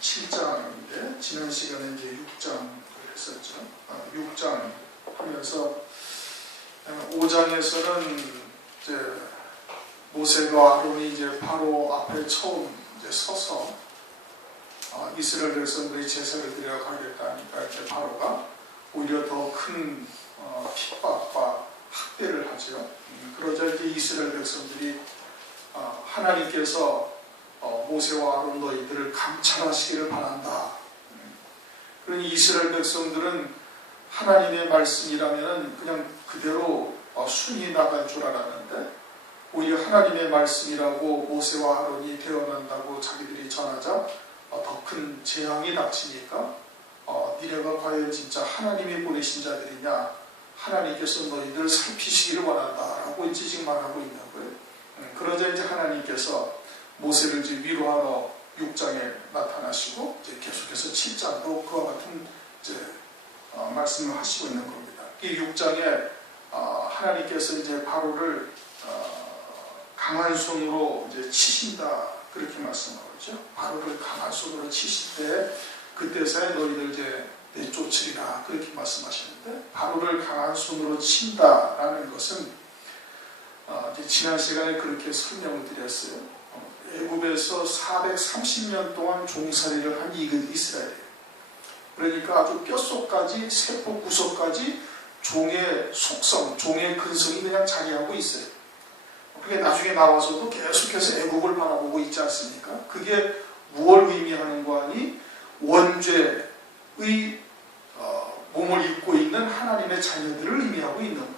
7장인데 지난 시간에 이제 6장을 했었죠. 6장 하면서 5장에서는 이제 모세가 아론이 이제 바로 앞에 처음 이제 서서 이스라엘 백성들이 제사를 드려 가겠다 하니까 이제 바로가 오히려 더 큰 핍박과 학대를 하죠. 그러자 이제 이스라엘 백성들이 하나님께서 모세와 아론 너희들을 감찰하시기를 바란다. 그러니 이스라엘 백성들은 하나님의 말씀이라면 그냥 그대로 순이 나갈 줄 알았는데 오히려 하나님의 말씀이라고 모세와 아론이 태어난다고 자기들이 전하자 더 큰 재앙이 닥치니까 니네가 과연 진짜 하나님이 보내신 자들이냐, 하나님께서 너희들 살피시기를 원한다 라고 이제 지금 말하고 있는 거예요. 그러자 이제 하나님께서 모세를 이제 위로하러 6장에 나타나시고 이제 계속해서 7장도 그와 같은 이제 말씀을 하시고 있는 겁니다. 이 6장에 하나님께서 이제 바로를 강한 손으로 이제 치신다 그렇게 말씀하고 있죠. 바로를 강한 손으로 치실 때 그때서야 너희들 이제 내쫓으리라 그렇게 말씀하시는데, 바로를 강한 손으로 친다라는 것은 이제 지난 시간에 그렇게 설명을 드렸어요. 애굽에서 430년 동안 종살이를 한 이스라엘이에요. 그러니까 아주 뼛속까지 세포 구석까지 종의 속성, 종의 근성이 그냥 자리하고 있어요. 그게 나중에 나와서도 계속해서 애굽을 바라보고 있지 않습니까? 그게 무엇을 의미하는 거 아니? 원죄의 몸을 입고 있는 하나님의 자녀들을 의미하고 있는 거예요.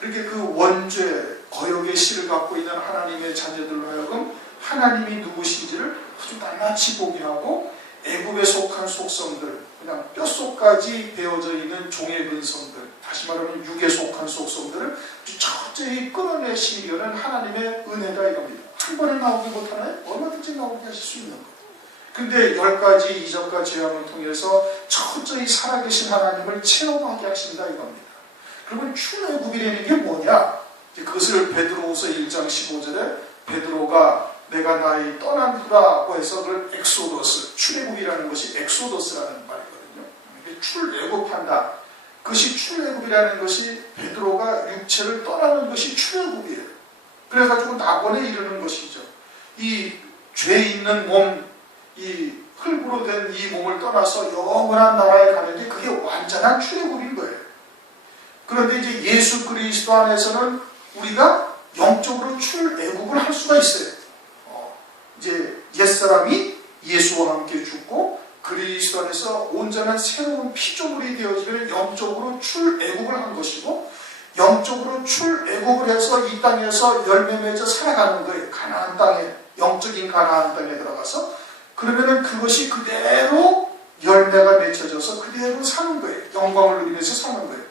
그렇게 그 원죄, 거역의 씨를 갖고 있는 하나님의 자녀들로 하여금 하나님이 누구신지를 아주 낱낱이 보게 하고 애굽에 속한 속성들, 그냥 뼛속까지 베어져 있는 종의 근성들, 다시 말하면 육에 속한 속성들을 철저히 끌어내시려는 하나님의 은혜가 이겁니다. 한 번에 나오기 못하나요? 얼마든지 나오게 하실 수 있는 거예요. 근데 10가지 이적과 재앙을 통해서 철저히 살아계신 하나님을 체험하게 하신다 이겁니다. 그러면 출애굽이라는 게 뭐냐? 그것을 베드로후서 1장 15절에 베드로가 내가 나의 떠난 후라고 해서 그걸 엑소더스, 출애굽이라는 것이 엑소더스라는 말이거든요. 출애굽한다. 그것이 출애굽이라는 것이 베드로가 육체를 떠나는 것이 출애굽이에요. 그래가지고 낙원에 이르는 것이죠. 이 죄 있는 몸, 이 흙으로 된 이 몸을 떠나서 영원한 나라에 가는 게 그게 완전한 출애굽인 거예요. 그런데 이제 예수 그리스도 안에서는 우리가 영적으로 출애굽을 할 수가 있어요. 이제 옛사람이 예수와 함께 죽고 그리스도 안에서 온전한 새로운 피조물이 되어지면 영적으로 출애굽을 한 것이고, 영적으로 출애굽을 해서 이 땅에서 열매 맺어 살아가는 거예요. 가나안 땅에, 영적인 가나안 땅에 들어가서 그러면은 그것이 그대로 열매가 맺혀져서 그대로 사는 거예요. 영광을 누리면서 사는 거예요.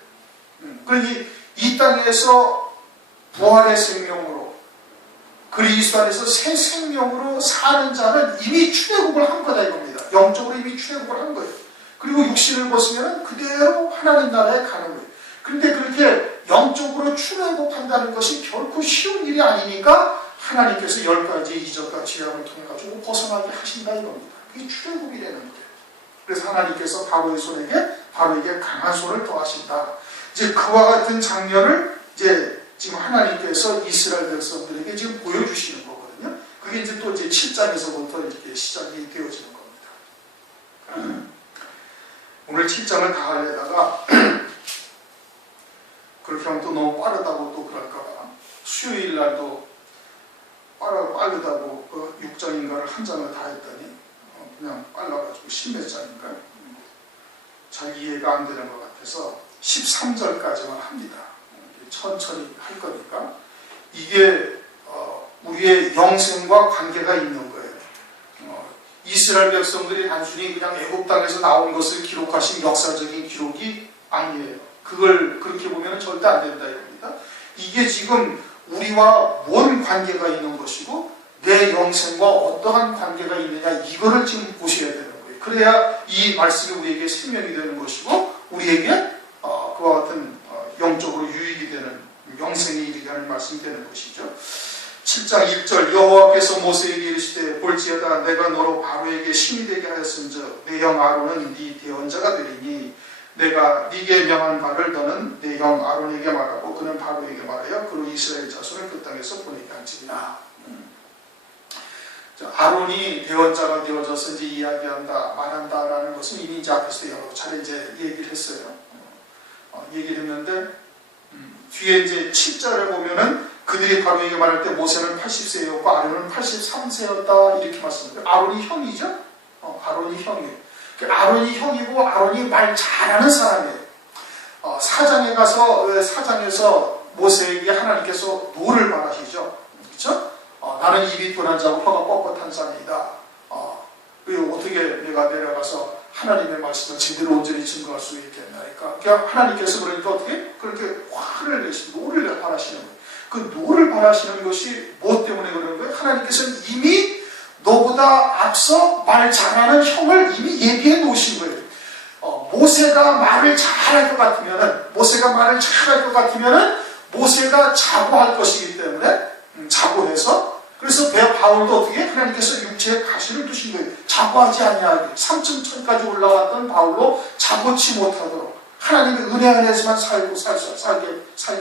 그러니 이 땅에서 부활의 생명으로 그리스도 안에서 새 생명으로 사는 자는 이미 출애굽을 한 거다 이겁니다. 영적으로 이미 출애굽을 한 거예요. 그리고 육신을 벗으면 그대로 하나님 나라에 가는 거예요. 그런데 그렇게 영적으로 출애굽한다는 것이 결코 쉬운 일이 아니니까 하나님께서 10가지 이적과 재앙을 통해 가지고 벗어나게 하신다 이겁니다. 그게 출애굽이라는 거예요. 그래서 하나님께서 바로의 손에게 바로에게 강한 손을 더하신다. 이제 그와 같은 장면을 이제 지금 하나님께서 이스라엘 백성들에게 지금 보여주시는 거거든요. 그게 이제 또 이제 7장에서부터 이렇게 시작이 되어지는 겁니다. 오늘 7장을 다 하려다가 그렇게 하면 또 너무 빠르다고 또 그럴까봐 수요일 날도 빠르다고 그 6장인가를 한 장을 다 했더니 그냥 빨라가지고 10몇 장인가요? 잘 이해가 안 되는 것 같아서 13절까지만 합니다. 천천히 할 거니까 이게 우리의 영생과 관계가 있는 거예요. 이스라엘 백성들이 단순히 그냥 애굽 땅에서 나온 것을 기록하신 역사적인 기록이 아니에요. 그걸 그렇게 보면 절대 안 된다 이겁니다. 이게 지금 우리와 뭔 관계가 있는 것이고 내 영생과 어떠한 관계가 있느냐 이거를 지금 보셔야 되는 거예요. 그래야 이 말씀이 우리에게 생명이 되는 것이고 우리에게 그와 같은 영적으로 유익이 되는 영생이 이르게 하는 말씀이 되는 것이죠. 7장 1절 여호와께서 모세에게 이르시되 볼지어다 내가 너로 바로에게 신이 되게 하였은즉 내 형 아론은 네 대언자가 되리니 내가 네게 명한 바를 너는 내 형 아론에게 말하고 그는 바로에게 말하여 그로 이스라엘 자손을 그 땅에서 보내게 할지니라. 아론이 대언자가 되어져서 이제 이야기한다, 말한다라는 것은 이미 이제 앞에서 여러 차례 이제 얘기를 했어요. 얘기를 했는데 뒤에 이제 7절을 보면은 그들이 바로에게 말할 때 모세는 80세였고 아론은 83세였다 이렇게 말씀드려요. 아론이 형이죠? 아론이 형이에요. 아론이 형이고 아론이 말 잘하는 사람이에요. 사장에 가서 사장에서 모세에게 하나님께서 노를 말하시죠. 그렇죠? 나는 입이 둔한 자고 혀가 뻣뻣한 자이다. 어떻게 내가 내려가서 하나님의 말씀을 제대로 온전히 증거할 수 있겠나니까. 그러니까 하나님께서 그러니까 어떻게 그렇게 화를 내시고 노를 바라시는 거예요. 그 노를 바라시는 것이 뭐 때문에 그러는 거예요? 하나님께서는 이미 너보다 앞서 말 잘하는 형을 이미 예비해 놓으신 거예요. 모세가 말을 잘할 것 같으면은 모세가 자고할 것이기 때문에 자고해서 그래서 바울도 어떻게 하나님께서 육체에 가시를 두신 거예요. 자고하지 아니하게 3층까지 올라갔던 바울로 자고치 못하도록 하나님의 은혜 안에서만 살게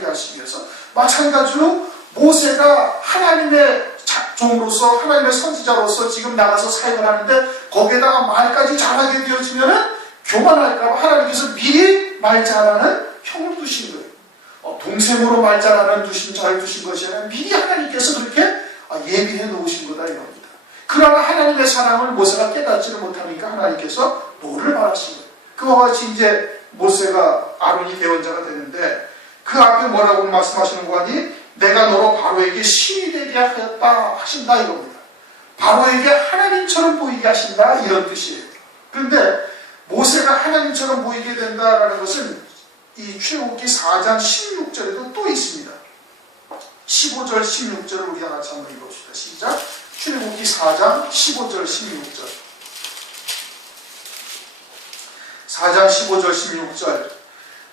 하시기 위해서 마찬가지로 모세가 하나님의 종으로서 하나님의 선지자로서 지금 나가서 사역을 하는데 거기에다가 말까지 잘하게 되어지면은 교만할까봐 하나님께서 미리 말 잘하는 형을 두신 거예요. 동생으로 말 잘하는 잘 두신 것이 아니라 미리 하나님께서 그렇게 예비해 놓으신 거다 이겁니다. 그러나 하나님의 사랑을 모세가 깨닫지를 못하니까 하나님께서 노를 바라신 거예요. 그와 같이 이제 모세가 아론이 대언자가 되는데 그 앞에 뭐라고 말씀하시는 거 아니? 내가 너로 바로에게 신이 되게 하였다 하신다 이겁니다. 바로에게 하나님처럼 보이게 하신다 이런 뜻이에요. 그런데 모세가 하나님처럼 보이게 된다라는 것은 이 출애굽기 4장 16절에도 또 있습니다. 15절 16절을 우리가 같이 한번 읽어봅시다. 시작. 출애굽기 4장 15절 16절 4장 15절 16절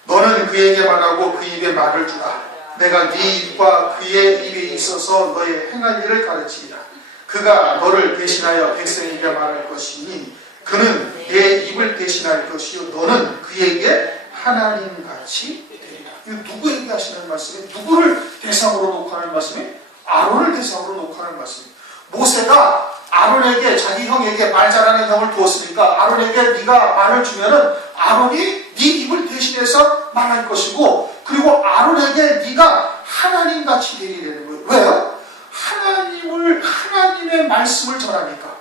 너는 그에게 말하고 그 입에 말을 주라. 내가 네 입과 그의 입에 있어서 너의 행할 일을 가르치리라. 그가 너를 대신하여 백성에게 말할 것이니 그는 내 입을 대신할 것이요 너는 그에게 하나님같이 되리라. 이거 누구에게 하시는 말씀이? 누구를 대상으로 놓고 하는 말씀이? 아론을 대상으로 놓고 하는 말씀이. 모세가 아론에게 자기 형에게 말 잘하는 형을 두었으니까 아론에게 네가 말을 주면은 아론이 네 입을 대신해서 말할 것이고 그리고 아론에게 네가 하나님같이 되리라는 거예요. 왜요? 하나님의 말씀을 전하니까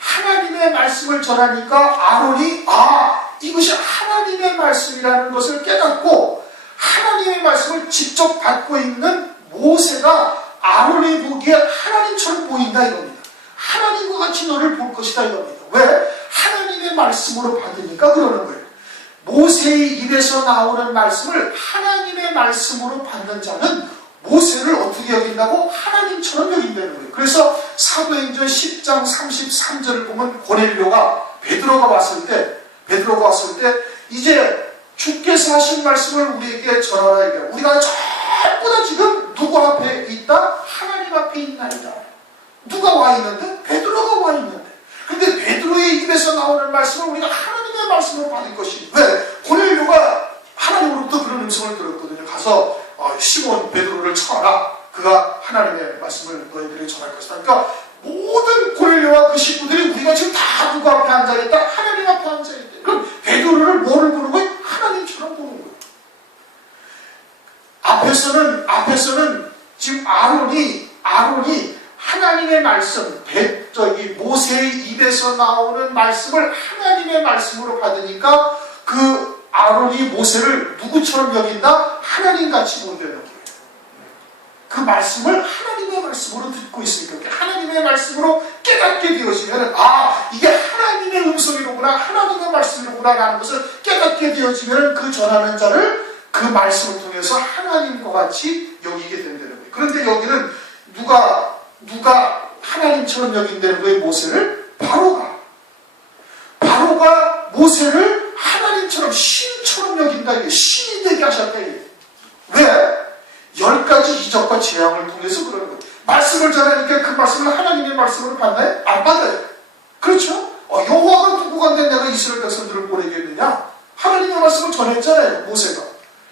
하나님의 말씀을 전하니까 아론이 이것이 하나님의 말씀이라는 것을 깨닫고 하나님의 말씀을 직접 받고 있는 모세가 아론이 보기에 하나님처럼 보인다 이겁니다. 하나님과 같이 너를 볼 것이다 이겁니다. 왜? 하나님의 말씀으로 받으니까 그러는 거예요. 모세의 입에서 나오는 말씀을 하나님의 말씀으로 받는 자는 모세를 어떻게 여긴다고? 하나님처럼 여긴다는 거예요. 그래서 사도행전 10장 33절을 보면 고넬료가 베드로가 왔을 때 이제 주께서 하신 말씀을 우리에게 전하라 이게 우리가 전부 다 지금 누구 앞에 있다? 하나님 앞에 있나이다. 누가 와 있는데? 베드로가 와 있는데. 근데 베드로의 입에서 나오는 말씀을 우리가 하나님의 말씀으로 받을 것이 왜? 고넬료가 하나님으로부터 그런 음성을 들었거든요. 가서 시몬 베드로를 쳐라. 그가 하나님의 말씀을 너희들에게 전할 것이다. 그러니까 모든 고넬료와 그 식구들이 우리가 지금 다 누구 앞에 앉아있다? 하나님 앞에 앉아있다. 그럼 베드로를 뭐를 보는 거예요? 하나님처럼 보는 거예요. 앞에서는 지금 아론이 하나님의 말씀, 모세의 입에서 나오는 말씀을 하나님의 말씀으로 받으니까 그 아론이 모세를 누구처럼 여긴다? 하나님같이 본다는 거예요. 그 말씀을 하나님의 말씀으로 듣고 있으니까 하나님의 말씀으로 깨닫게 되어지면 이게 하나님의 음성이로구나 하나님의 말씀이로구나 라는 것을 깨닫게 되어지면 그 전하는 자를 그 말씀을 통해서 하나님과 같이 여기게 된다는 거예요. 그런데 여기는 누가 하나님처럼 여긴다는 거예요. 모세를? 바로가 모세를 하나님처럼 신처럼 여긴다. 이게 신이 되게 하셨다. 이게. 왜? 10가지 이적과 재앙을 통해서 그러는 거예요. 말씀을 전하니까 그 말씀을 하나님의 말씀으로 받나요? 안 받아요. 그렇죠? 여호와가 누구 간데 내가 이스라엘 백성들을 보내겠느냐? 하나님의 말씀을 전했잖아요, 모세가.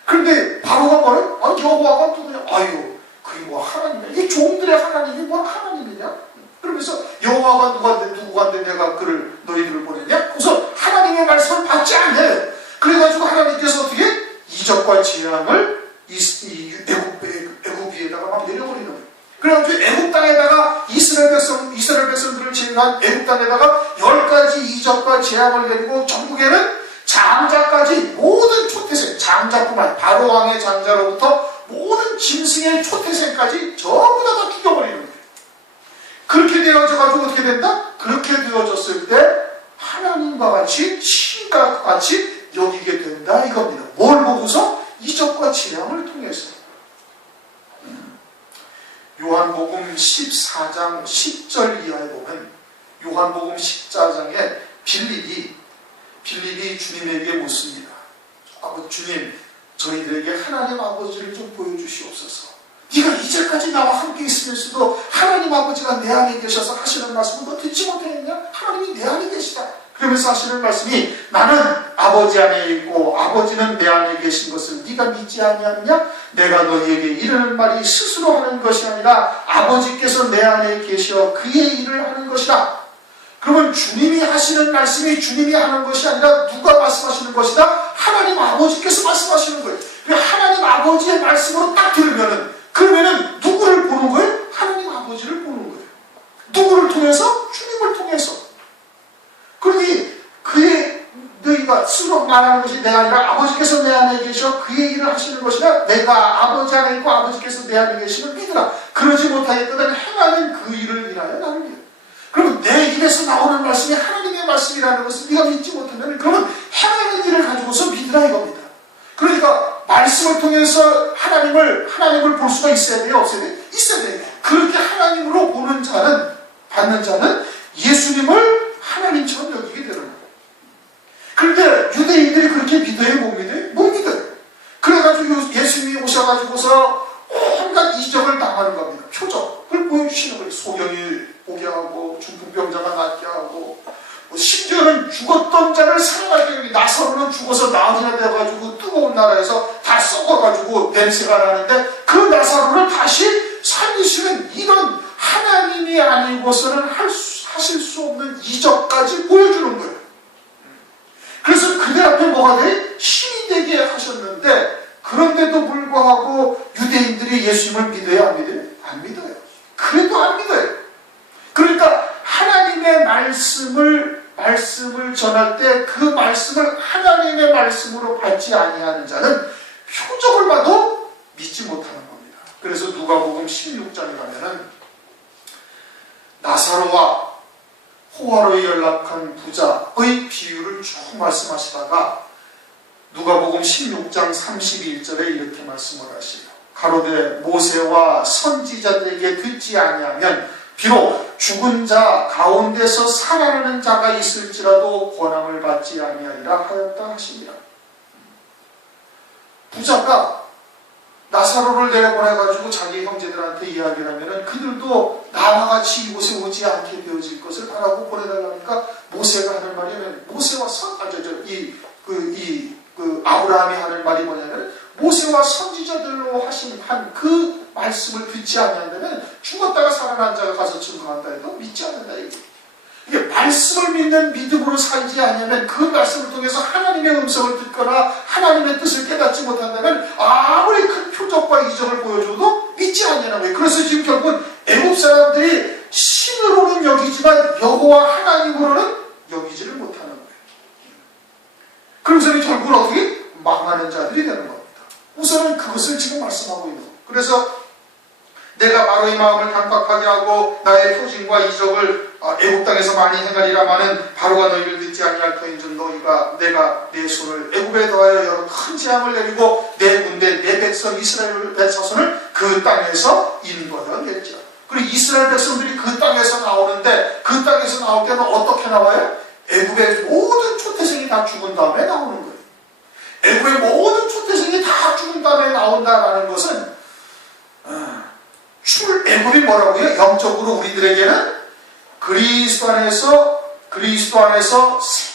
그런데 바로가 뭐래요? 여호와가 누구냐? 아유, 그게 뭐 하나님이야? 이 종들의 하나님이 뭐 하나님이냐? 그러면서 여호와가 누구 간데 내가 그를 너희들을 보냈냐? 그래서 하나님의 말씀을 받지 않아요. 그래가지고 하나님께서 어떻게? 이적과 재앙을 애굽 위에다가 막 내려버리는 거예요. 그래가지고 애굽 땅에다가 이스라엘 백성들을 제외한 애굽 땅에다가 10가지 이적과 재앙을 내리고 전국에는 장자까지 모든 초태생, 장자뿐만 바로 왕의 장자로부터 모든 짐승의 초태생까지 전부 다 죽여버리는 거예요. 그렇게 되어져가지고 어떻게 된다? 그렇게 되어졌을 때 하나님과 같이 신과 같이 여기게 된다 이겁니다. 뭘 보고서? 이적과 재앙을 통해서. 요한복음 14장 10절 이하에 보면 요한복음 14장에 빌립이 주님에게 묻습니다. 주님, 저희들에게 하나님 아버지를 좀 보여주시옵소서. 네가 이제까지 나와 함께 있으면서도 하나님 아버지가 내 안에 계셔서 하시는 말씀을 너 듣지 못했느냐? 하나님이 내 안에 계시다. 그러면서 하시는 말씀이 나는 아버지 안에 있고 아버지는 내 안에 계신 것을 네가 믿지 아니하느냐? 내가 너희에게 이르는 말이 스스로 하는 것이 아니라 아버지께서 내 안에 계셔 그의 일을 하는 것이다. 그러면 주님이 하시는 말씀이 주님이 하는 것이 아니라 누가 말씀하시는 것이다? 하나님 아버지께서 말씀하시는 거예요. 하나님 아버지의 말씀으로 딱 들으면은 그러면은 누구를 보는 거예요? 하나님 아버지를 보는 거예요. 누구를 통해서? 주님을 통해서. 그러니 너희가 스스로 말하는 것이 내가 아니라 아버지께서 내 안에 계셔 그의 일을 하시는 것이라 내가 아버지 안에 있고 아버지께서 내 안에 계심을 믿으라. 그러지 못하겠거든 행하는 그 일을 인하여 나를 믿어. 그러면 내 입에서 나오는 말씀이 하나님의 말씀이라는 것을 네가 믿지 못하면 그러면 행하는 일을 가지고서 믿으라 이겁니다. 그러니까 말씀을 통해서 하나님을 볼 수가 있어야 돼요? 없어야 돼요? 있어야 돼요. 그렇게 하나님으로 보는 자는, 받는 자는 예수님을 하나님처럼 여기게 되는 거예요. 그런데 유대인들이 그렇게 믿어요? 못 믿어요? 못 믿어요. 그래가지고 예수님이 오셔가지고서 온갖 이적을 당하는 겁니다. 표적을 보여주시는 거예요. 소경이 오게 하고 중풍병자가 낫게 하고 심지어는 죽었던 자를 살아나게 하고 나사로는 죽어서 나흘이나 돼가지고 뜨거운 나라에서 다 썩어가지고 냄새가 나는데 그 나사로를 다시 살리시는 이런 하나님이 아니고서는 하실 수 없는 이적까지 보여주는 거예요. 그래서 그들 앞에 뭐가 돼? 신이 되게 하셨는데 그런데도 불구하고 유대인들이 예수님을 믿어요? 안 믿어요? 안 믿어요. 그래도 안 믿어요. 그러니까 하나님의 말씀을 전할 때 그 말씀을 하나님의 말씀으로 받지 아니하는 자는 표적을 봐도 믿지 못하는 겁니다. 그래서 누가복음 16장에 가면은 나사로와 호화로에 연락한 부자의 비유를 쭉 말씀하시다가 누가복음 16장 31절에 이렇게 말씀을 하시요. 가로되 모세와 선지자들에게 듣지 아니하면 비록 죽은 자 가운데서 살아나는 자가 있을지라도 권함을 받지 아니하리라 하였다 하십니다. 부자가 나사로를 내려보내가지고 자기 형제들한테 이야기를 하면은 그들도 나와 같이 이곳에 오지 않게 되어질 것을 바라고 보내달라니까 모세가 하는 말이면 모세와 아브라함이 하는 말이 뭐냐면 모세와 선지자들로 하신 그 말씀을 듣지 않는다면 죽었다가 살아난 자가 가서 증거한다 해도 믿지 않는다 이게. 이게 말씀을 믿는 믿음으로 살지 않으면 그 말씀을 통해서 하나님의 음성을 듣거나 하나님의 뜻을 깨닫지 못한다면 아무리 큰 표적과 이적을 보여줘도 믿지 않냐는 거예요. 그래서 지금 결국은 애국 사람들이 신으로는 여기지만 여호와 하나님으로는 여기지를 못하는 거예요. 그러면서 결국은 어떻게? 망하는 자들이 되는 겁니다. 우선은 그것을 지금 말씀하고 있는 거예요. 그래서 내가 바로의 마음을 강팍하게 하고 나의 표징과 이적을 애국 땅에서 많이 행하리라마는 바로가 너희를 듣지 아니할 터인즉 너희가 내가 내 손을 애국에 더하여 여러 큰 재앙을 내리고 내 군대 내 백성 이스라엘 자손을 그 땅에서 인도하여 낼지라. 그리고 이스라엘 백성들이 그 땅에서 나오는데 그 땅에서 나올 때는 어떻게 나와요? 애국의 모든 초태생이 다 죽은 다음에 나오는 거예요. 애국의 모든 초태생이 다 죽은 다음에 나온다라는 것은 애굽이 뭐라고요? 영적으로 우리들에게는 그리스도 안에서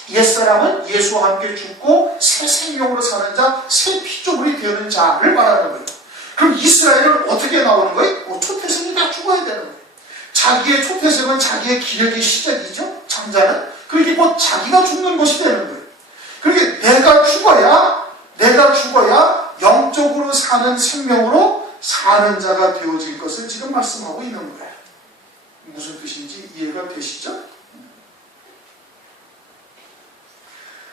옛사람은 예수와 함께 죽고 새 생명으로 사는 자, 새 피조물이 되는 자를 말하는 거예요. 그럼 이스라엘은 어떻게 나오는 거예요? 초태생이 다 죽어야 되는 거예요. 자기의 초태생은 자기의 기력의 시작이죠. 장자는. 그렇게 자기가 죽는 것이 되는 거예요. 그렇게 내가 죽어야 영적으로 사는 생명으로 사는 자가 되어질 것을 지금 말씀하고 있는 거예요. 무슨 뜻인지 이해가 되시죠?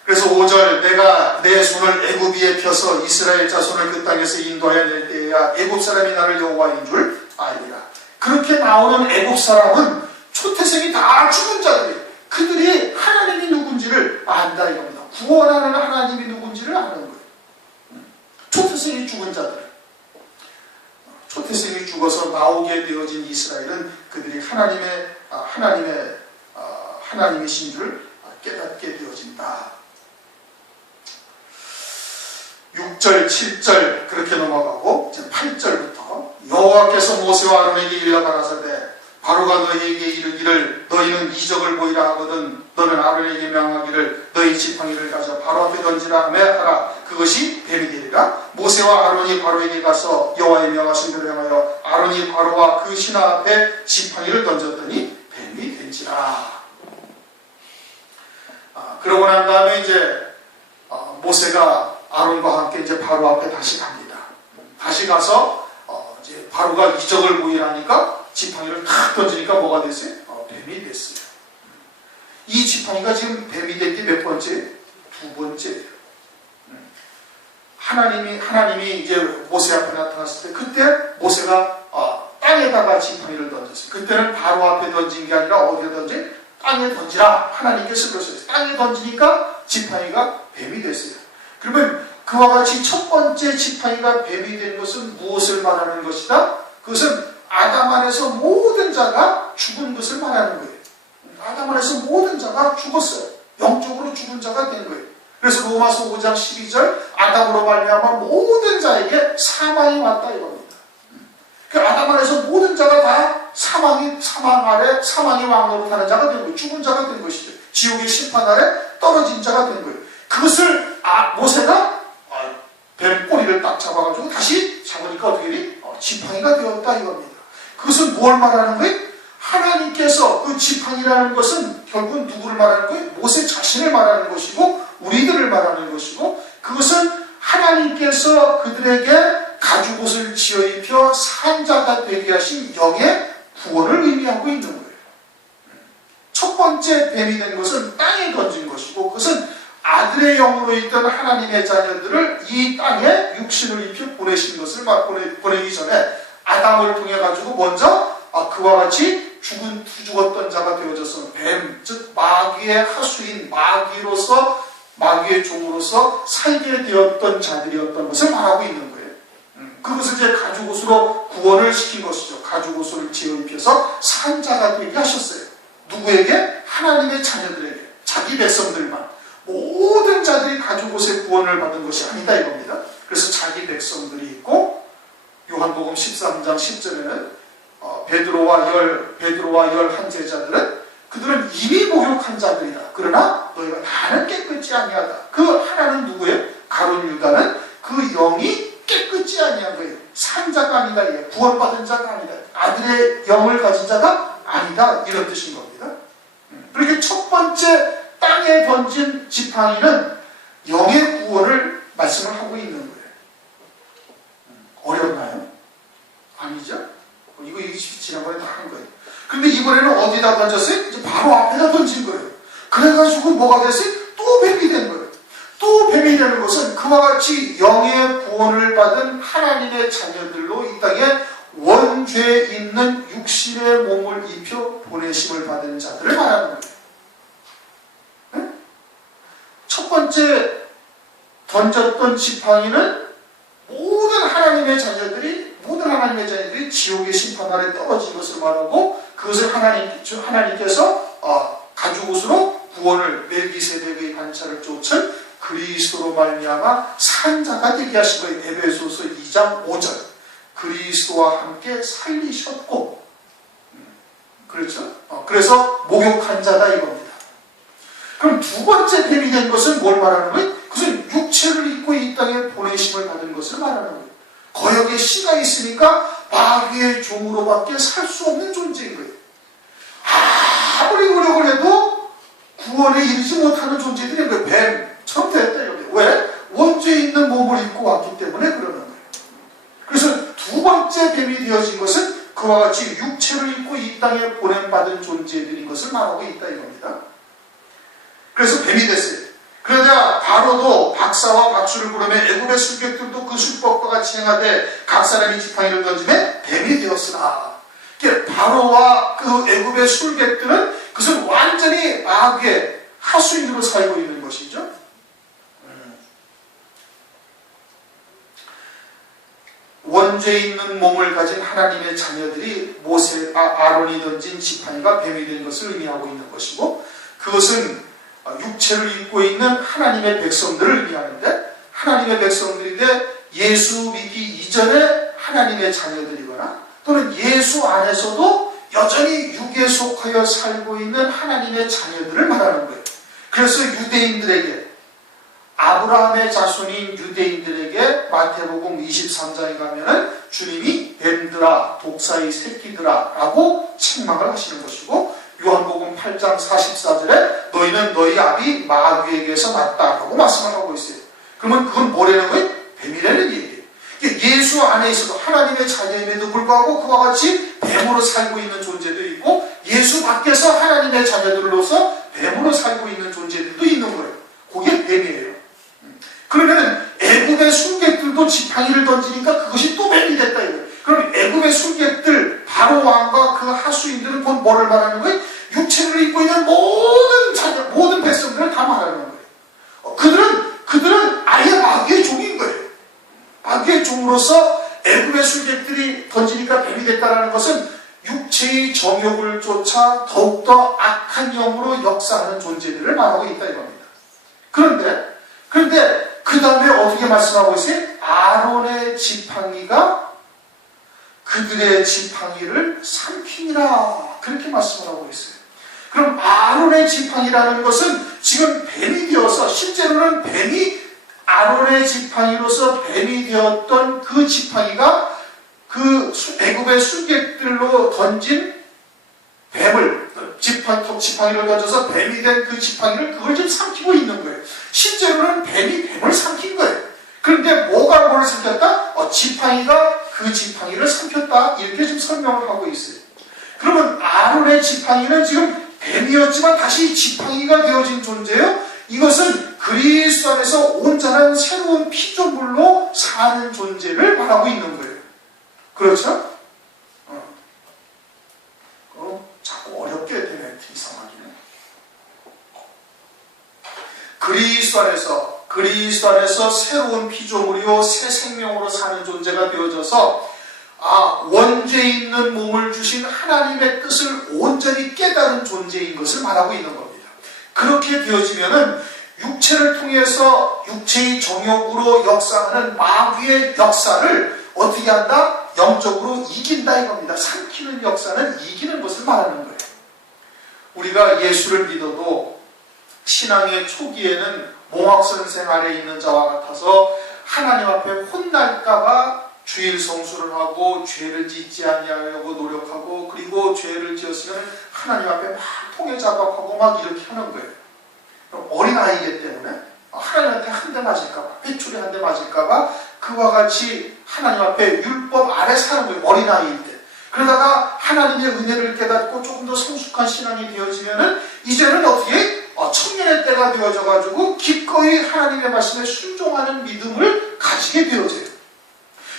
그래서 5절 내가 내 손을 애굽 위에 펴서 이스라엘 자손을 그 땅에서 인도하여 낼 때에야 애굽 사람이 나를 여호와인 줄 알리라. 그렇게 나오는 애굽 사람은 초태생이 다 죽은 자들이에요. 그들이 하나님이 누군지를 안다 이겁니다. 구원하는 하나님이 누군지를 아는 거예요. 초태생이 죽은 자들. 초태생이 죽어서 나오게 되어진 이스라엘은 그들이 하나님이신 줄 깨닫게 되어진다. 6절, 7절 그렇게 넘어가고 이제 8절부터 여호와께서 모세와 아론에게 일러 가라사대 바로가 너희에게 이르기를 너희는 이적을 보이라 하거든 너는 아론에게 명하기를 너희 지팡이를 가져 바로 앞에 던지라 하며 하라. 그것이 뱀이 되리라. 모세와 아론이 바로에게 가서 여호와의 명하신 대로 행하여 아론이 바로와 그 신하 앞에 지팡이를 던졌더니 뱀이 된지라. 그러고 난 다음에 이제 모세가 아론과 함께 이제 바로 앞에 다시 갑니다. 다시 가서 이제 바로가 이적을 보이라니까 지팡이를 탁 던지니까 뭐가 됐어요? 뱀이 됐어요. 이 지팡이가 지금 뱀이 된 게 몇 번째? 두 번째예요. 하나님이 이제 모세 앞에 나타났을 때 그때 모세가 땅에다가 지팡이를 던졌어요. 그때는 바로 앞에 던진 게 아니라 어디에 던진? 땅에 던지라 하나님께서 그러셨어요. 땅에 던지니까 지팡이가 뱀이 됐어요. 그러면 그와 같이 첫 번째 지팡이가 뱀이 된 것은 무엇을 말하는 것이다? 그것은 아담 안에서 모든 자가 죽은 것을 말하는 거예요. 아담 안에서 모든 자가 죽었어요. 영적으로 죽은 자가 된 거예요. 그래서 로마서 5장 12절 아담으로 말미암아 모든 자에게 사망이 왔다 이겁니다. 그 아담 안에서 모든 자가 다 사망 아래 사망의 왕노릇하는 자가 된 거예요. 죽은 자가 된 것이죠. 지옥의 심판 아래 떨어진 자가 된 거예요. 그것을 모세가 뱀 꼬리를 딱 잡아가지고 다시 잡으니까 어떻게 돼? 지팡이가 되었다 이겁니다. 그것은 뭘 말하는 거예요? 하나님께서 그 지팡이라는 것은 결국 누구를 말하는 거예요? 모세 자신을 말하는 것이고 우리들을 말하는 것이고 그것은 하나님께서 그들에게 가죽옷을 지어 입혀 산자가 되게 하신 영의 구원을 의미하고 있는 거예요. 첫 번째 뱀이 된 것은 땅에 던진 것이고 그것은 아들의 영으로 있던 하나님의 자녀들을 이 땅에 육신을 입혀 보내신 것을 보내기 전에 아담을 통해 가지고 먼저 그와 같이 죽었던 자가 되어져서 뱀, 즉 마귀의 하수인 마귀의 종으로서 살게 되었던 자들이었던 것을 말하고 있는 거예요. 그것을 이제 가죽옷으로 구원을 시킨 것이죠. 가죽옷을 지어 입혀서 산자가 되게 하셨어요. 누구에게? 하나님의 자녀들에게, 자기 백성들만. 모든 자들이 가죽옷의 구원을 받은 것이 아니다 이겁니다. 그래서 자기 백성들이 있고 요한복음 13장 10절에는 베드로와 열 한제자들은 그들은 이미 목욕한 자들이다. 그러나 너희가 다는 깨끗지 아니하다. 그 하나는 누구예요? 가룟 유다는 그 영이 깨끗지 아니한 거예요. 산자가 아니다. 구원받은 자가 아니다. 아들의 영을 가진 자가 아니다. 이런 뜻인 겁니다. 그렇게 첫 번째 땅에 던진 지팡이는 영의 구원을 말씀을 하고 있는 거예요. 어렵나요? 아니죠? 이거 지난번에 다 한 거예요. 근데 이번에는 어디다 던졌어요? 이제 바로 앞에다 던진 거예요. 그래가지고 뭐가 됐어요? 또 뱀이 된 거예요. 또 뱀이 되는 것은 그와 같이 영의 구원을 받은 하나님의 자녀들로 이 땅에 원죄 있는 육신의 몸을 입혀 보내심을 받은 자들을 말하는 거예요. 네? 첫 번째 던졌던 지팡이는 모든 하나님의 자녀들이 지옥의 심판 아래 떨어진 것을 말하고 그것을 하나님께서 가죽옷으로 구원을 멜기세덱의 반차를 쫓은 그리스도로 말미암아 산자가 되게 하신 거예요. 에베소서 2장 5절. 그리스도와 함께 살리셨고, 그렇죠? 그래서 목욕한 자다 이겁니다. 그럼 두 번째 뱀이 된 것은 뭘 말하는 거예요? 그것은 육체를 입고 이 땅에 보내심을 받은 것을 말하는 거예요. 거역에 씨가 있으니까 마귀의 종으로밖에 살 수 없는 존재인 거예요. 아무리 노력을 해도 구원에 이르지 못하는 존재들인 거예요. 뱀처럼 됐다 이거예요. 왜? 원죄에 있는 몸을 입고 왔기 때문에 그러는 거예요. 그래서 두 번째 뱀이 되어진 것은 그와 같이 육체를 입고 이 땅에 보냄받은 존재들인 것을 말하고 있다 이겁니다. 그래서 뱀이 됐어요. 그러자 바로도 박사와 박수를 부르며 애굽의 술객들도 그 술법과 같이 행하되 각 사람이 지팡이를 던지며 뱀이 되었으나, 바로와 그 애굽의 술객들은 그것은 완전히 마귀의 하수인으로 살고 있는 것이죠. 원죄에 있는 몸을 가진 하나님의 자녀들이 아론이 던진 지팡이가 뱀이 된 것을 의미하고 있는 것이고, 그것은 육체를 입고 있는 하나님의 백성들을 의미하는데, 하나님의 백성들인데 예수 믿기 이전에 하나님의 자녀들이거나 또는 예수 안에서도 여전히 육에 속하여 살고 있는 하나님의 자녀들을 말하는 거예요. 그래서 유대인들에게, 아브라함의 자손인 유대인들에게 마태복음 23장에 가면은 주님이 뱀들아 독사의 새끼들아 라고 책망을 하시는 것이고, 요한복음 8장 44절에 너희는 너희 아비 마귀에게서 났다라고 말씀을 하고 있어요. 그러면 그건 뭐라는 거예요? 뱀이라는 얘기예요. 예수 안에 있어도 하나님의 자녀임에도 불구하고 그와 같이 뱀으로 살고 있는 존재도 있고, 예수 밖에서 하나님의 자녀들로서 뱀으로 살고 있는 존재들도 있는 거예요. 그게 뱀이에요. 그러면 애굽의 술객들도 지팡이를 던지니까 그것이 또 뱀이 됐다 이거예요. 그럼 애굽의 술객들, 바로 왕과 그 하수인들은 곧 뭐를 말하는 거예요? 육체를 입고 있는 모든 자녀, 모든 백성들을 다 말하는 거예요. 그들은 아예 마귀의 종인 거예요. 마귀의 종으로서 애굽의 술객들이 던지니까 뱀이 됐다는 것은 육체의 정욕을 쫓아 더욱더 악한 영으로 역사하는 존재들을 말하고 있다 이겁니다. 그런데 그 다음에 어떻게 말씀하고 있어요? 아론의 지팡이가 그들의 지팡이를 삼키니라, 그렇게 말씀을 하고 있어요. 그럼 아론의 지팡이라는 것은 지금 뱀이 되어서, 실제로는 뱀이 아론의 지팡이로서 뱀이 되었던 그 지팡이가 그 애굽의 술객들로 던진 뱀을, 지팡이를 던져서 뱀이 된 그 지팡이를, 그걸 지금 삼키고 있는 거예요. 실제로는 뱀이 뱀을 삼킨 거예요. 그런데 뭐가 뭐를 삼켰다? 지팡이가 그 지팡이를 삼켰다, 이렇게 지금 설명을 하고 있어요. 그러면 아론의 지팡이는 지금 뱀이었지만 다시 지팡이가 되어진 존재예요. 이것은 그리스도 안에서 온전한 새로운 피조물로 사는 존재를 말하고 있는 거예요. 그렇죠? 자꾸 어렵게 되네, 이상하기는. 그리스도 안에서 새로운 피조물이요 새 생명으로 사는 존재가 되어져서 원죄에 있는 몸을 주신 하나님의 뜻을 온전히 깨달은 존재인 것을 말하고 있는 겁니다. 그렇게 되어지면은 육체를 통해서 육체의 정욕으로 역사하는 마귀의 역사를 어떻게 한다? 영적으로 이긴다 이겁니다. 삼키는 역사는 이기는 것을 말하는 거예요. 우리가 예수를 믿어도 신앙의 초기에는 몽학선생 아래에 있는 자와 같아서 하나님 앞에 혼날까봐 주일 성수를 하고 죄를 짓지 아니하려고 노력하고, 그리고 죄를 지었으면 하나님 앞에 막 통해 작업하고 막 이렇게 하는 거예요. 어린아이기 때문에 하나님한테 한 대 맞을까봐, 회초리 한 대 맞을까봐 그와 같이 하나님 앞에 율법 아래 사는 거예요. 어린아이일 때. 그러다가 하나님의 은혜를 깨닫고 조금 더 성숙한 신앙이 되어지면은 이제는 어떻게 청년의 때가 되어져가지고 기꺼이 하나님의 말씀에 순종하는 믿음을 가지게 되어져요.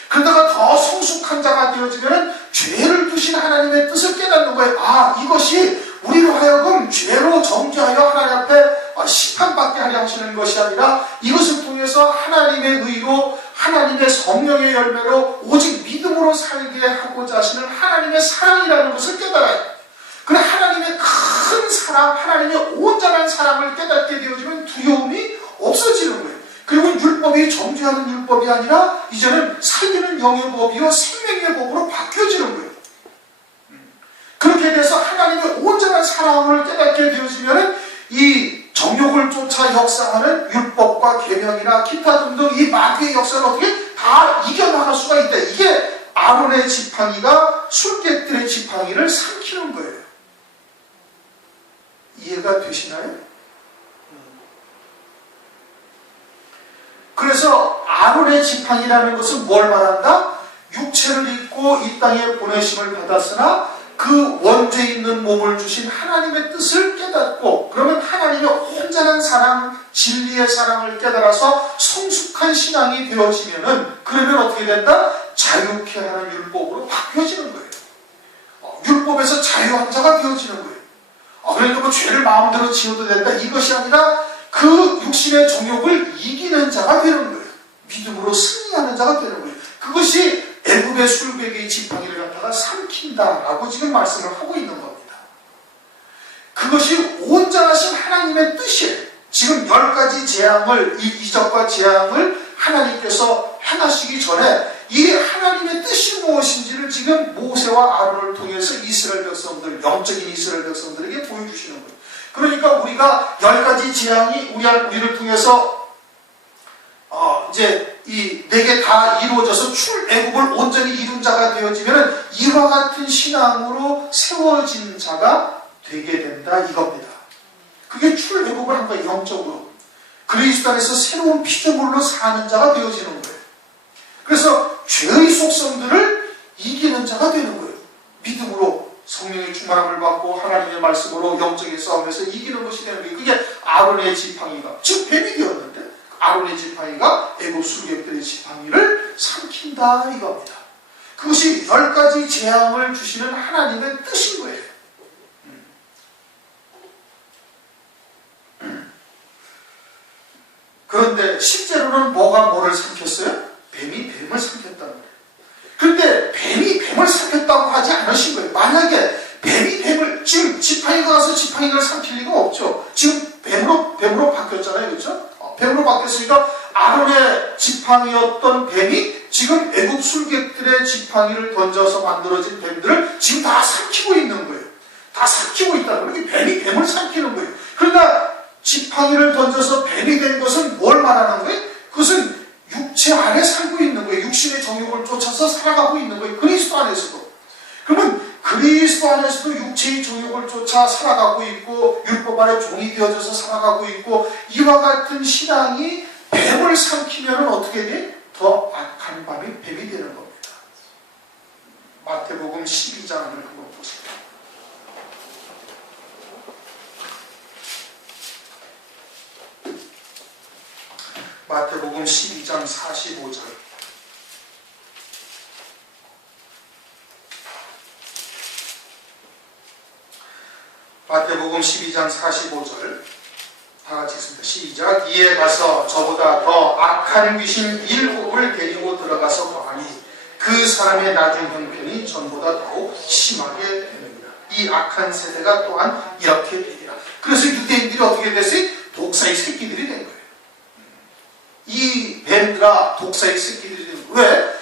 그러다가 더 성숙한 자가 되어지면은 죄를 두신 하나님의 뜻을 깨닫는 거예요. 이것이 우리로 하여금 죄로 정죄하여 하나님 앞에 심판받게 하려 하시는 것이 아니라 이것을 통해서 하나님의 의로, 하나님의 성령의 열매로 오직 믿음으로 살게 하고자 하시는 하나님의 사랑이라는 것을 깨달아요. 그래, 하나님의 큰 사랑, 하나님의 온전한 사랑을 깨닫게 되어지면 두려움이 없어지는 거예요. 그리고 율법 율법이 정죄하는 율법이 아니라 이제는 살리는 영의 법이요 생명의 법으로 바뀌어지는 거예요. 그렇게 돼서 하나님의 온전한 사랑을 깨닫게 되어지면은 이 정욕을 쫓아 역사하는 율법과 계명이나 기타 등등 이 마귀의 역사를 어떻게 다 이겨나갈 수가 있다. 이게 아론의 지팡이가 술객들의 지팡이를 삼키는 거예요. 이해가 되시나요? 그래서 아론의 지팡이라는 것은 뭘 말한다? 육체를 입고 이 땅에 보내심을 받았으나 그 원죄 있는 몸을 주신 하나님의 뜻을 깨닫고 그러면 하나님의 온전한 사랑, 진리의 사랑을 깨달아서 성숙한 신앙이 되어지면은 그러면 어떻게 된다? 자유케 하는 율법으로 바뀌어지는 거예요. 율법에서 자유한 자가 되어지는 거예요. 그러니까 뭐 죄를 마음대로 지어도 된다 이것이 아니라 그 육신의 정욕을 이기는 자가 되는 거예요. 믿음으로 승리하는 자가 되는 거예요. 그것이 애굽의 술객의 지팡이를 갖다가 삼킨다라고 지금 말씀을 하고 있는 겁니다. 그것이 온전하신 하나님의 뜻이에요. 지금 10가지 재앙을, 이 이적과 재앙을 하나님께서 행하시기 전에 이 하나님의 뜻이 무엇인지를 지금 모세와 아론을 통해서 이스라엘 백성들, 영적인 이스라엘 백성들에게 보여주시는 거예요. 그러니까 우리가 10가지 재앙이 우리를 통해서 이제 이 4개 다 이루어져서 출애굽을 온전히 이룬 자가 되어지면 이와 같은 신앙으로 세워진 자가 되게 된다 이겁니다. 그게 출애굽을 한 거예요. 영적으로. 그리스도 안에서 새로운 피조물로 사는 자가 되어지는 거예요. 그래서 죄의 속성들을 이기는 자가 되는 거예요. 믿음으로 성령의 충만함을 받고 하나님의 말씀으로 영적인 싸움에서 이기는 것이 되는 거예요. 그게 아론의 지팡이가 지금 뱀이 되었는데 아론의 지팡이가 애굽 술객들의 지팡이를 삼킨다 이겁니다. 그것이 10가지 재앙을 주시는 하나님의 뜻인 거예요. 그런데 실제로는 뭐가 뭐를 삼켰어요? 뱀이 뱀을 삼켰다는 거예요. 그런데 뱀이 뱀을 삼켰다고 하지 않으신 거예요. 만약에 뱀이 뱀을 지금 지팡이가 가서 지팡이를 삼킬 리가 없죠. 지금 뱀으로 바뀌었잖아요. 그렇죠? 뱀으로 바뀌었으니까 아론의 지팡이였던 뱀이 지금 애굽 술객들의 지팡이를 던져서 만들어진 뱀들을 지금 다 삼키고 있는 거예요. 다 삼키고 있다는 거예요. 뱀이 뱀을 삼키는 거예요. 그러나 지팡이를 던져서 뱀이 된 것은 뭘 말하는 거예요? 그것은 육체 안에 살고 있는 거예요. 육신의 정욕을 쫓아서 살아가고 있는 거예요. 그리스도 안에서도. 그러면 그리스도 안에서도 육체의 정욕을 쫓아 살아가고 있고 율법 안에 종이 되어져서 살아가고 있고 이와 같은 신앙이 뱀을 삼키면 어떻게 돼? 더 악한 뱀이 되는 겁니다. 마태복음 12장을 한번 보세요. 마태복음 12장 45절. 마태복음 12장 45절 다 같이 읽습니다. 시작. 이에 가서 저보다 더 악한 귀신 7을 데리고 들어가서 거하니 그 사람의 나중 형편이 전보다 더욱 심하게 되느니라. 이 악한 세대가 또한 이렇게 되리라. 그래서 유대인들이 어떻게 됐어요? 독사의 새끼들이 된 거예요. 이 뱀들아 독사의 새끼들이 된 거예요. 왜?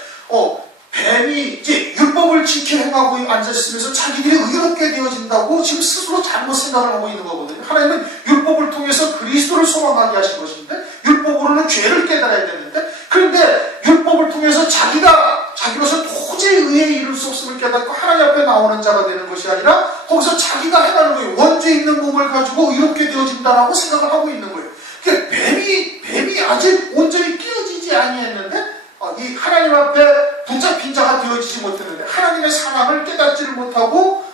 뱀이 이제 율법을 지켜 행하고 앉아있으면서 자기들이 의롭게 되어진다고 지금 스스로 잘못 생각을 하고 있는 거거든요. 하나님은 율법을 통해서 그리스도를 소망하게 하신 것인데 율법으로는 죄를 깨달아야 되는데 그런데 율법을 통해서 자기로서 도저히 의에 이룰 수 없음을 깨닫고 하나님 앞에 나오는 자가 되는 것이 아니라 거기서 자기가 행하는 거예요. 원죄 있는 몸을 가지고 의롭게 되어진다라고 생각을 하고 있는 거예요. 그러니까 뱀이 아직 온전히 끼어지지 아니했는데 이 하나님 앞에 붙잡힌 자가 되어지지 못했는데 하나님의 사랑을 깨닫지를 못하고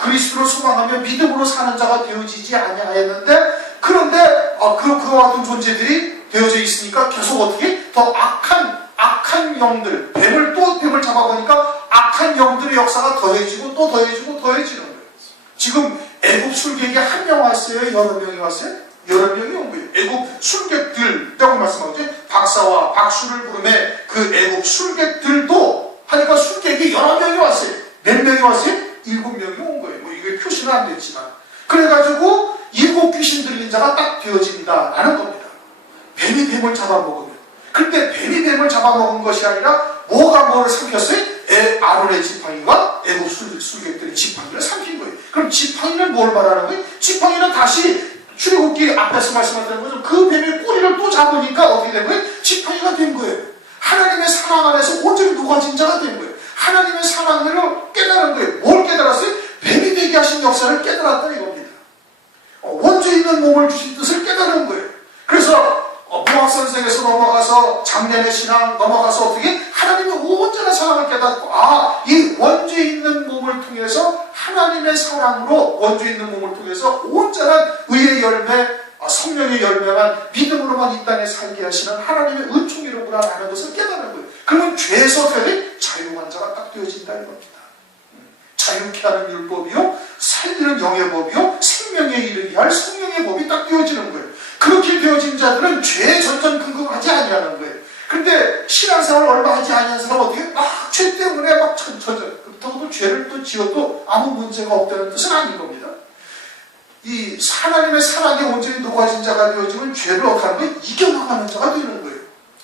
그리스도를 소망하며 믿음으로 사는 자가 되어지지 아니하였는데 그런데 그와 같은 존재들이 되어져 있으니까 계속 어떻게 더 악한 영들 뱀을 잡아보니까 악한 영들의 역사가 더해지고 또 더해지고 더해지는 거예요. 지금 애굽 술객이 한 명 왔어요? 여러 명이 왔어요? 여러 명이 온 거예요. 애굽 술객들이라고 말씀하죠. 박사와 박수를 부르며 그 애굽 술객들도 하니까 술객이 여러 명이 왔어요. 몇 명이 왔어요? 7명이 온 거예요. 뭐 이게 표시는 안 됐지만 그래가지고 7 귀신 들린 자가 딱 되어진다라는 겁니다. 뱀이 뱀을 잡아먹으면 그런데 뱀이 뱀을 잡아먹은 것이 아니라 뭐가 뭐를 삼켰어요? 아론의 지팡이가 애국 술객들의 지팡이를 삼킨 거예요. 그럼 지팡이는 뭘 말하는 거예요? 지팡이는 다시 출애굽기 앞에서 말씀하셨던 것처럼 그 뱀의 꼬리를 또 잡으니까 어떻게 된 거예요? 지팡이가 된 거예요. 하나님의 사랑 안에서 온전히 녹아진 자가 된 거예요. 하나님의 사랑을 깨달은 거예요. 뭘 깨달았어요? 뱀이 되게 하신 역사를 깨달았다 이겁니다. 원죄 있는 몸을 주신 뜻을 깨달은 거예요. 그래서 무학선생에서 넘어가서 장년의 신앙 넘어가서 어떻게 하나님의 온전한 사랑을 깨닫고 이 원죄 있는 몸을 통해서 하나님의 사랑으로 원죄 있는 몸을 통해서 온전한 의의 열매, 성령의 열매만 믿음으로만 이 땅에 살게 하시는 하나님의 은총이로구나 하는 것을 깨달은 거예요. 그러면 죄에서 어떻게 자유한 자가 딱 되어진다는 겁니다. 자유케 하는 율법이요, 살리는 영의 법이요, 생명에 이르게 할 성령의 법이 딱 되어지는 거예요. 그렇게 되어진 자들은 죄에 전전긍긍하지 아니하는 거예요. 그런데 신앙생활을 얼마 하지 아니한 사람은 어떻게 막 죄 때문에 막 그렇다고 죄를 또 지어도 아무 문제가 없다는 뜻은 아닌 겁니다. 이 하나님의 사랑에 온전히 녹아진 자가 되어지면 죄를 어떻게 하는 거예요? 이겨나가는 자가 되는 거예요.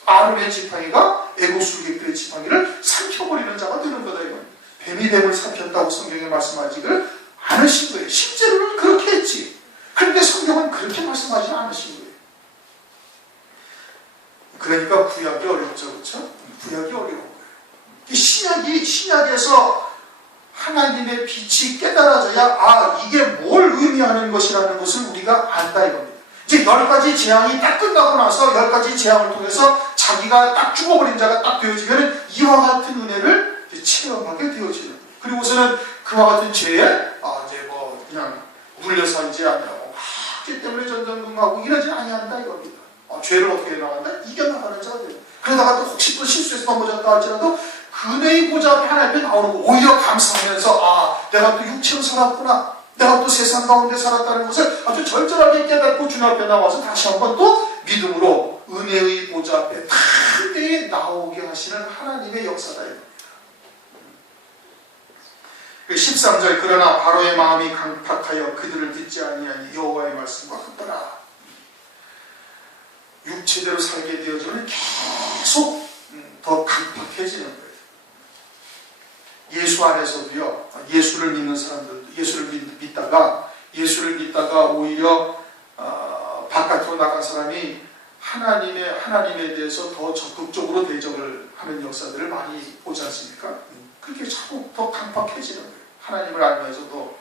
아론의 지팡이가 애국 술객들의 지팡이를 삼켜버리는 자가 되는 거다 이건. 뱀이 뱀을 삼켰다고 성경에 말씀하지를 않으신 거예요. 실제로는 그렇게 했지. 그런데 성경은 그렇게 말씀하지 않으신 거예요. 그러니까 구약이 어렵죠, 그렇죠? 구약이 어려운 거예요. 신약에서 하나님의 빛이 깨달아져야 이게 뭘 의미하는 것이라는 것을 우리가 안다 이겁니다. 이제 10가지 재앙이 딱 끝나고 나서 10가지 재앙을 통해서 자기가 딱 죽어버린 자가 딱 되어지면 이와 같은 은혜를 체험하게 되어지는 거예요. 그리고서는 그와 같은 죄에 이제 뭐 그냥 물려서 이제 아니하고 죄 때문에 전전긍긍하고 이러지 아니한다 이겁니다. 죄를 어떻게 나간다? 이겨나가는 자가 돼요. 그러다가 또 혹시 또 실수해서 넘어졌다 할지라도 은혜의 보좌 앞에 하나님 앞에 나오는 거 오히려 감사하면서 내가 또 육체로 살았구나, 내가 또 세상 가운데 살았다는 것을 아주 절절하게 깨닫고 주님 앞에 나와서 다시 한번 또 믿음으로 은혜의 보좌 앞에 담대히 나오게 하시는 하나님의 역사다 이겁니다. 13절 그러나 바로의 마음이 강팍하여 그들을 듣지 아니하니 여호와의 말씀과 같더라. 육체대로 살게 되어지면 계속 더 강팍해지는 거예요. 예수 안에서도요, 예수를 믿는 사람들도 예수를 믿다가 오히려 바깥으로 나간 사람이 하나님에 대해서 더 적극적으로 대적을 하는 역사들을 많이 보지 않습니까? 그렇게 자꾸 더 강팍해지는 거예요. 하나님을 알면서도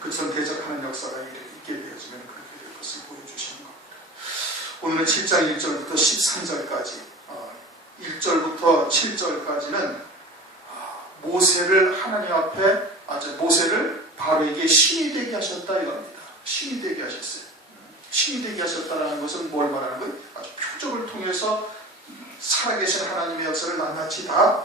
그처럼 대적하는 역사가 있게 되어지면 그렇게 될 것을 보여주시는 겁니다. 오늘은 7장 1절부터 13절까지 1절부터 7절까지는 모세를 하나님 앞에 모세를 바로에게 신이 되게 하셨다 이겁니다. 신이 되게 하셨어요. 신이 되게 하셨다는 것은 뭘 말하는 거예요? 아주 표적을 통해서 살아계신 하나님의 역사를 낱낱이 다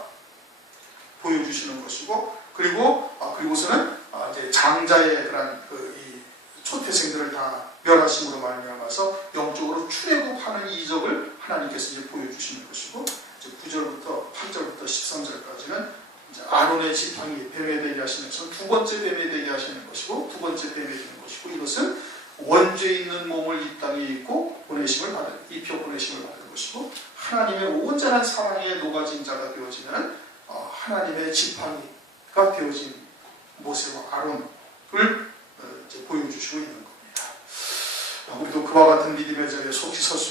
보여주시는 것이고, 그리고서는 이제 장자의 그런 이 초태생들을 다 멸하심으로 말미암아서 영적으로 출애굽하는 이적을 하나님께서 이제 보여주시는 것이고, 이제 9절부터 8절부터 13절까지는 이제 아론의 지팡이 뱀에 되게 하시는 것은 두 번째 뱀에 되게 하시는 것이고, 두 번째 뱀에 되는 것이고, 이것은 원죄 있는 몸을 이 땅에 입고 입혀 보내심을 받은 것이고, 하나님의 온전한 사랑에 녹아진 자가 되어지는 하나님의 지팡이가 되어진 모세와 아론을 이제 보여주시고 있는 겁니다. 우리도 그와 같은 믿음의 자리에 속히 설 수